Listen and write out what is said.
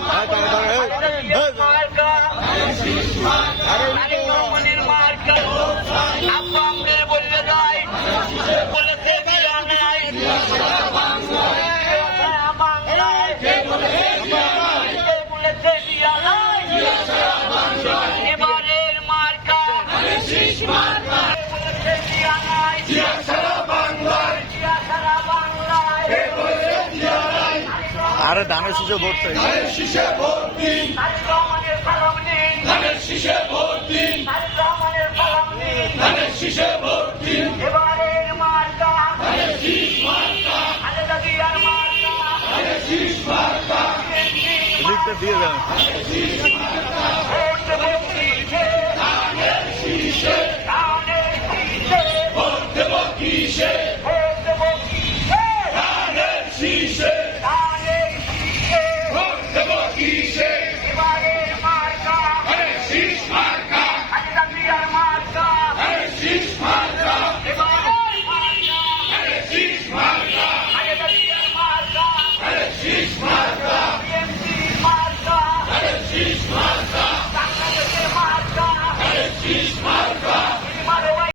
মার্কা তারেক মার্কা আব্বা আরে ধানের শীষে ভোট চাই। ধানের লিখতে দিয়ে কিসে?